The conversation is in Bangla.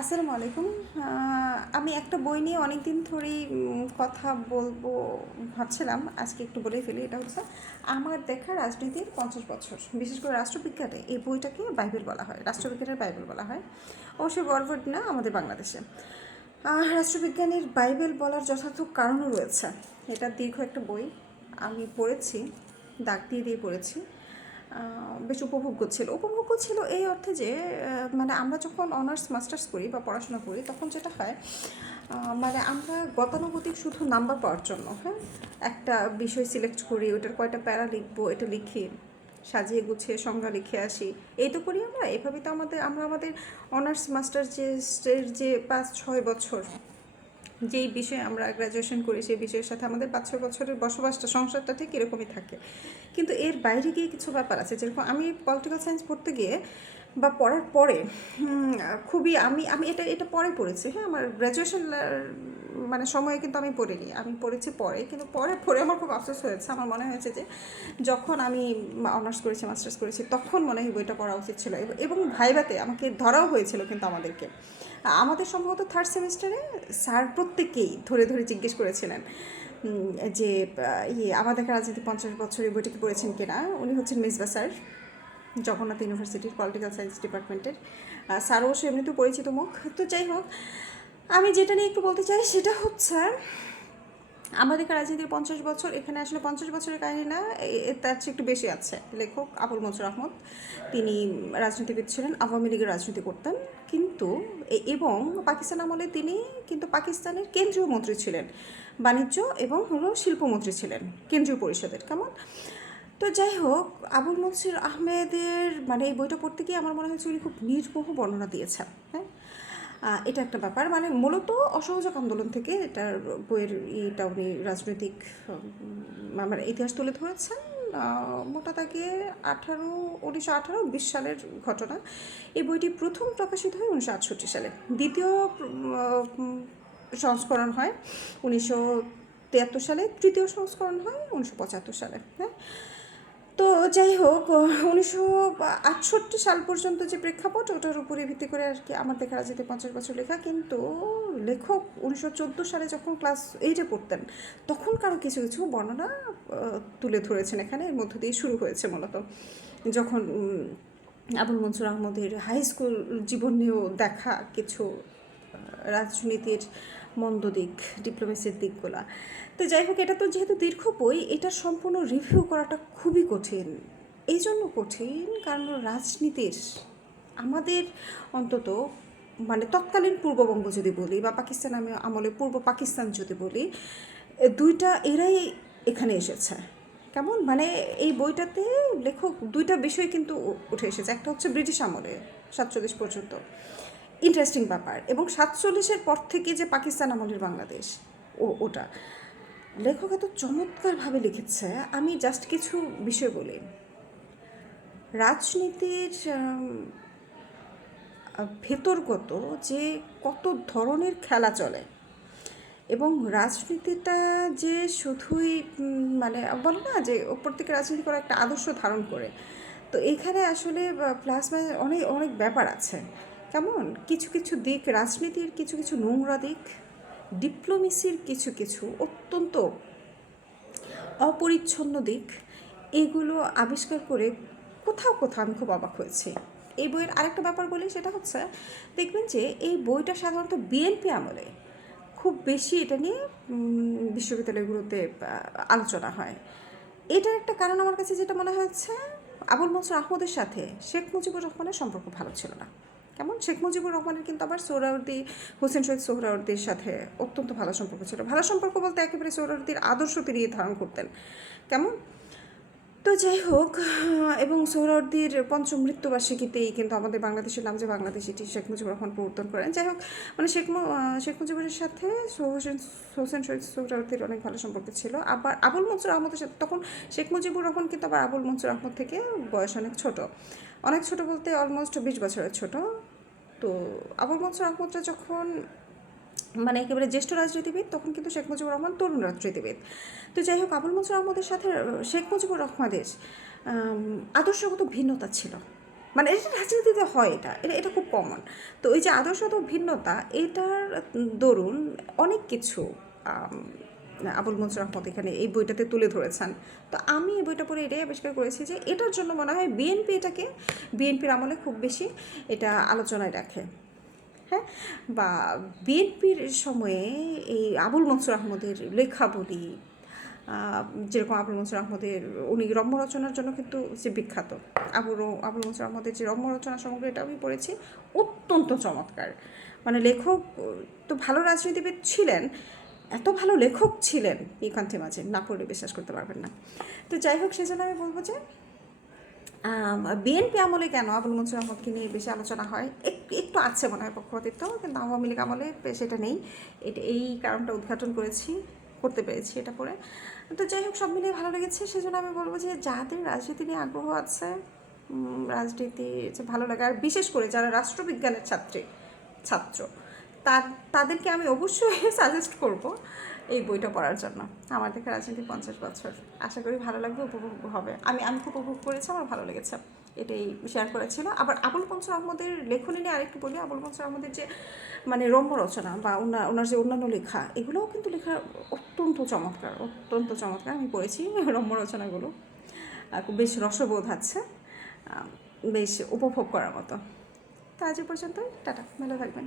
আসসালামু আলাইকুম। আমি একটা বই নিয়ে অনেক দিন ধরেই কথা বলবো ভাবছিলাম। আজকে একটু বলেই ফেলি। এটা হচ্ছে আমার দেখা রাজনীতির 50 বছর। বিশেষ করে রাষ্ট্রবিজ্ঞানে এই বইটাকে বাইবেল বলা হয়, রাষ্ট্রবিজ্ঞানের বাইবেল বলা হয়। অবশ্যই ওয়ার্ল্ড না, আমাদের বাংলাদেশে রাষ্ট্রবিজ্ঞানের বাইবেল বলার যথার্থ কারণও রয়েছে। এটা দীর্ঘ একটা বই, আমি পড়েছি, দাগ দিয়ে দিয়ে পড়েছি। বেশ উপভোগ্য ছিল এই অর্থে যে মানে আমরা যখন অনার্স মাস্টার্স করি বা পড়াশোনা করি তখন যেটা হয়, মানে আমরা গতানুগতিক শুধু নাম্বার পাওয়ার জন্য, হ্যাঁ, একটা বিষয় সিলেক্ট করি, ওটার কয়টা প্যারা লিখবো, এটা লিখি, সাজিয়ে গুছিয়ে সংজ্ঞা লিখে আসি, এই তো করি আমরা। এভাবেই তো আমাদের অনার্স মাস্টার্স যে 5-6 বছর যেই বিষয়ে আমরা গ্র্যাজুয়েশন করি সেই বিষয়ের সাথে আমাদের 5-6 বছরের বসবাসটা, সংসারটা ঠিক এরকমই থাকে। কিন্তু এর বাইরে গিয়ে কিছু ব্যাপার আছে, যেরকম আমি পলিটিক্যাল সায়েন্স পড়তে গিয়ে বা পড়ার পরে খুবই আমি আমি এটা এটা পরে পড়েছি, হ্যাঁ, আমার গ্র্যাজুয়েশন মানে সময়ে কিন্তু আমি পড়িনি, আমি পড়েছি পরে। কিন্তু পরে আমার খুব আফসোস হয়েছে। আমার মনে হয়েছে যে যখন আমি অনার্স করেছি, মাস্টার্স করেছি, তখন মনে হয় বইটা পড়া উচিত ছিল। এবং ভাইভাতে আমাকে ধরাও হয়েছিল কিন্তু আমাদের সম্ভবত থার্ড সেমিস্টারে স্যার প্রত্যেককেই ধরে ধরে জিজ্ঞেস করেছিলেন যে আমাদের রাজনীতি 50 বছর এই বইটি কি পড়েছেন কিনা। উনি হচ্ছেন মিসবা স্যার, জগন্নাথ ইউনিভার্সিটির পলিটিক্যাল সায়েন্স ডিপার্টমেন্টের স্যার। অবশ্য এমনিতেও পরিচিত মুখ। তো যাই হোক, আমি যেটা নিয়ে একটু বলতে চাই সেটা হচ্ছে আমাদের রাজনীতির 50 বছর। এখানে আসলে 50 বছরের কাহিনী না, তার চেয়ে একটু বেশি আছে। লেখক আবুল মনসুর আহমদ, তিনি রাজনীতিবিদ ছিলেন, আওয়ামী লীগের রাজনীতি করতেন কিন্তু, এবং পাকিস্তান আমলে তিনি কিন্তু পাকিস্তানের কেন্দ্রীয় মন্ত্রী ছিলেন, বাণিজ্য এবং শিল্পমন্ত্রী ছিলেন কেন্দ্রীয় পরিষদের। কেমন? তো যাই হোক, আবুল মনসুর আহমেদের মানে এই বইটা পড়তে গিয়ে আমার মনে হয়েছে উনি খুব নির্মোহ বর্ণনা দিয়েছেন, হ্যাঁ। এটা একটা ব্যাপার, মানে মূলত অসহযোগ আন্দোলন থেকে এটার বইয়ের উনি রাজনৈতিক মানে ইতিহাস তুলে ধরেছেন। মোটা দাগে 1918-20 সালের ঘটনা। এই বইটি প্রথম প্রকাশিত হয় 1968 সালে, দ্বিতীয় সংস্করণ হয় 1973 সালে, তৃতীয় সংস্করণ হয় 1975 সালে, হ্যাঁ। তো যাই হোক, 1968 সাল পর্যন্ত যে প্রেক্ষাপট, ওটার উপরে ভিত্তি করে আর কি আমার দেখা যেতে 50 বছর লেখা। কিন্তু লেখক 1914 সালে যখন ক্লাস 8-এ পড়তেন তখনকারও কিছু কিছু বর্ণনা তুলে ধরেছেন এখানে। এর মধ্য দিয়ে শুরু হয়েছে মূলত যখন আবুল মনসুর আহমদের হাই স্কুল জীবন নিয়েও দেখা কিছু রাজনীতির মন্দ দিক, ডিপ্লোমেসির দিকগুলা। তো যাই হোক, এটা তো যেহেতু দীর্ঘ বই, এটা সম্পূর্ণ রিভিউ করাটা খুবই কঠিন। এই জন্য কঠিন কারণ রাজনীতির আমাদের অন্তত মানে তৎকালীন পূর্ববঙ্গ যদি বলি বা পাকিস্তান আমলে পূর্ব পাকিস্তান যদি বলি, দুইটা এরাই এখানে এসেছে। কেমন মানে এই বইটাতে লেখক দুইটা বিষয় কিন্তু উঠে এসেছে। একটা হচ্ছে ব্রিটিশ আমলে 47 পর্যন্ত, ইন্টারেস্টিং ব্যাপার, এবং 47-এর পর থেকে যে পাকিস্তান আমলের বাংলাদেশ, ওটা লেখক এত চমৎকারভাবে লিখেছে। আমি জাস্ট কিছু বিষয় বলি। রাজনীতির ভেতরগত যে কত ধরনের খেলা চলে, এবং রাজনীতিটা যে শুধুই মানে বলে না যে ওপর থেকে রাজনীতি করা একটা আদর্শ ধারণ করে, তো এখানে আসলে প্লাস মাইনাস অনেক অনেক ব্যাপার আছে। কেমন কিছু কিছু দিক, রাজনীতির কিছু কিছু নোংরা দিক, ডিপ্লোমেসির কিছু কিছু অত্যন্ত অপরিচ্ছন্ন দিক, এগুলো আবিষ্কার করে কোথাও কোথাও আমি খুব অবাক হয়েছি। এই বইয়ের আরেকটা ব্যাপার বলি, সেটা হচ্ছে দেখবেন যে এই বইটা সাধারণত বিএনপি আমলে খুব বেশি এটা নিয়ে বিশ্ববিদ্যালয়গুলোতে আলোচনা হয়। এটার একটা কারণ আমার কাছে যেটা মনে হচ্ছে, আবুল মনসুর আহমদের সাথে শেখ মুজিবুর রহমানের সম্পর্ক ভালো ছিল না। কেমন? শেখ মুজিবুর রহমানের কিন্তু আবার সোহরাওয়ার্দী, হোসেন শহীদ সোহরাওয়ার্দীর সাথে অত্যন্ত ভালো সম্পর্ক ছিল। ভালো সম্পর্ক বলতে একেবারে সোহরাওয়ার্দীর আদর্শ তিনি ধারণ করতেন। কেমন? তো যাই হোক, এবং সোহরাওয়ার্দীর পঞ্চম মৃত্যুবার্ষিকীতেই কিন্তু আমাদের বাংলাদেশের নাম যে বাংলাদেশ, এটি শেখ মুজিবুর রহমান প্রবর্তন করেন। যাই হোক, মানে শেখ মুজিবুরের সাথে হোসেন শহীদ সোহরাওয়ার্দীর অনেক ভালো সম্পর্ক ছিল। আবার আবুল মনসুর আহমদের সাথে তখন শেখ মুজিবুর রহমান কিন্তু আবার আবুল মনসুর আহমদ থেকে বয়স অনেক ছোট বলতে অলমোস্ট 20 বছরের ছোট। তো আবুল মনসুর আহমদরা যখন মানে একেবারে জ্যেষ্ঠ রাজনীতিবিদ, তখন কিন্তু শেখ মুজিবুর রহমান তরুণ রাজনীতিবিদ। তো যাই হোক, আবুল মনসুর আহমদের সাথে শেখ মুজিবুর রহমানের আদর্শগত ভিন্নতা ছিল। মানে এটা রাজনীতিতে হয়, এটা এটা এটা খুব কমন। তো ওই যে আদর্শগত ভিন্নতা, এটার দরুন অনেক কিছু আবুল মনসুর আহমদ এখানে এই বইটাতে তুলে ধরেছেন। তো আমি এই বইটা পড়ে এটাই আবিষ্কার করেছি যে এটার জন্য মনে হয় বিএনপি এটাকে বিএনপির আমলে খুব বেশি এটা আলোচনায় রাখে, হ্যাঁ, বা বিএনপির সময়ে এই আবুল মনসুর আহমদের লেখাবলি, যেরকম আবুল মনসুর আহমদের উনি রম্য রচনার জন্য কিন্তু যে বিখ্যাত, আবুল মনসুর আহমদের যে রম্য রচনা সমগ্র এটা আমি পড়েছি, অত্যন্ত চমৎকার। মানে লেখক তো ভালো রাজনীতিবিদ ছিলেন, এত ভালো লেখক ছিলেন এই কান্তি মাঝে, না পড়লে বিশ্বাস করতে পারবেন না। তো যাই হোক, সেজন্য আমি বলবো যে বিএনপি আমলে কেন আবুল মনসুর আহমদকে নিয়ে বেশি আলোচনা হয়, একটু একটু আছে মনে হয় পক্ষপাতিত্ব, কিন্তু আওয়ামী লীগ আমলে সেটা নেই। এটা এই কারণটা উদ্ঘাটন করতে পেরেছি এটা পড়ে। তো যাই হোক, সব মিলিয়ে ভালো লেগেছে। সেজন্য আমি বলবো যে যাদের রাজনীতি নিয়ে আগ্রহ আছে, রাজনীতি যে ভালো লাগে, আর বিশেষ করে যারা রাষ্ট্রবিজ্ঞানের ছাত্র তাদেরকে আমি অবশ্যই সাজেস্ট করব এই বইটা পড়ার জন্য। আমার দেখা রাজনীতি 50 বছর, আশা করি ভালো লাগবে, উপভোগ হবে। আমি আমি খুব উপভোগ করেছি, আমার ভালো লেগেছে, এটাই শেয়ার করা ছিল। আবার আবুল মনসুর আহমদের লেখনী নিয়ে আরেকটু বলি। আবুল মনসুর আহমদের যে মানে রম্য রচনা বা ওনার যে অন্যান্য লেখা, এগুলোও কিন্তু লেখা অত্যন্ত চমৎকার, অত্যন্ত চমৎকার। আমি পড়েছি রম্য রচনাগুলো, বেশ রসবোধ আছে, বেশ উপভোগ করার মতো। তো আজ পর্যন্ত, টাটা, ভালো থাকবেন।